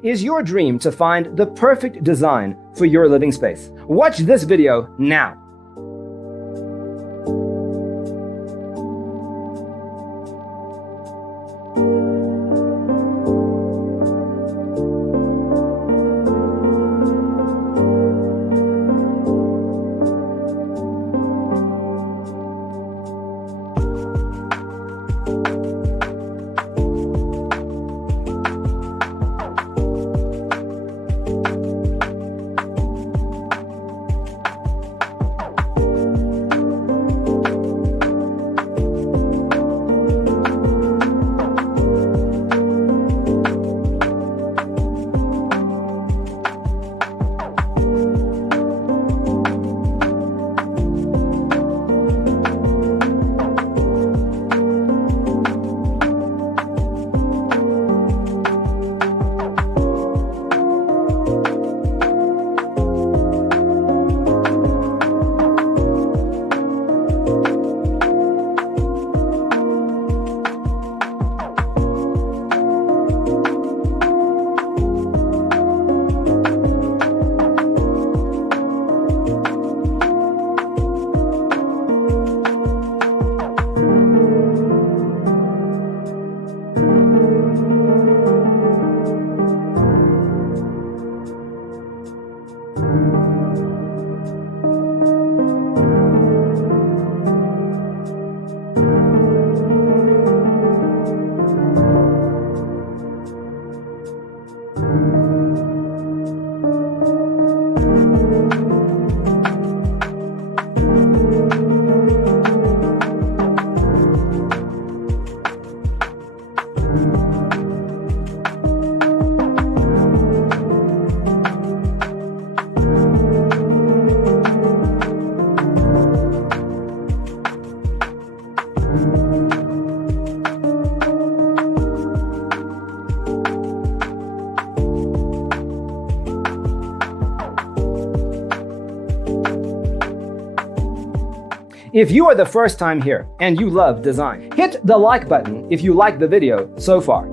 Is your dream to find the perfect design for your living space? Watch this video now. If you are the first time here and you love design, hit the like button if you like the video so far.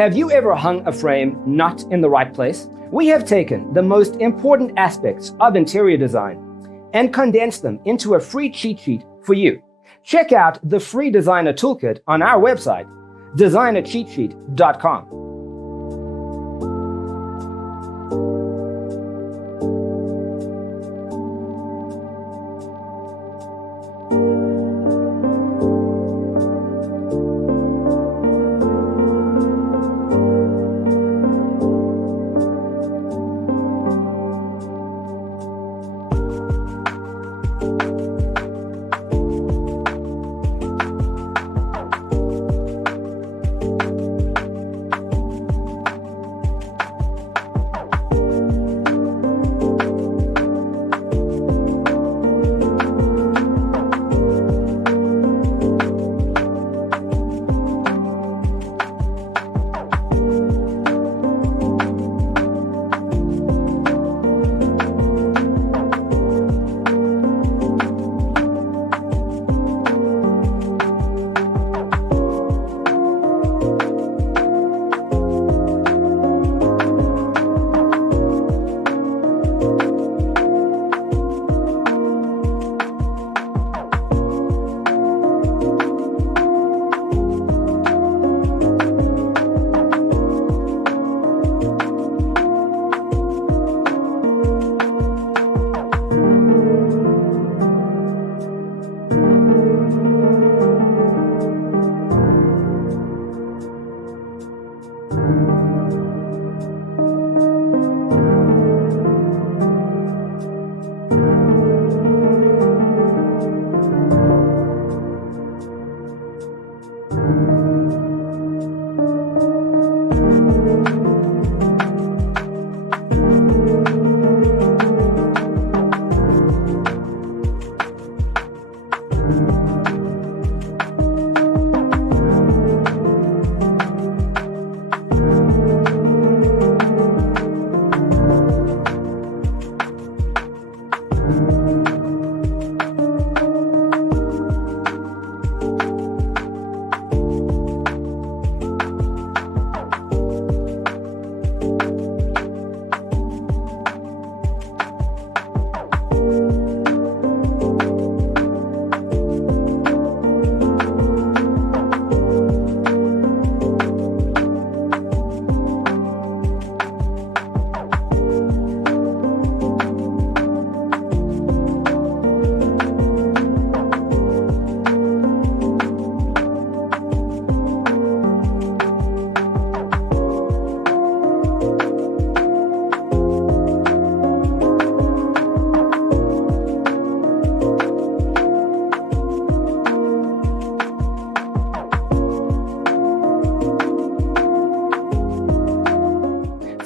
Have you ever hung a frame not in the right place? We have taken the most important aspects of interior design and condensed them into a free cheat sheet for you. Check out the free designer toolkit on our website, designercheatsheet.com.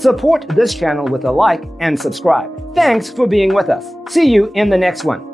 Support this channel with a like and subscribe. Thanks for being with us. See you in the next one.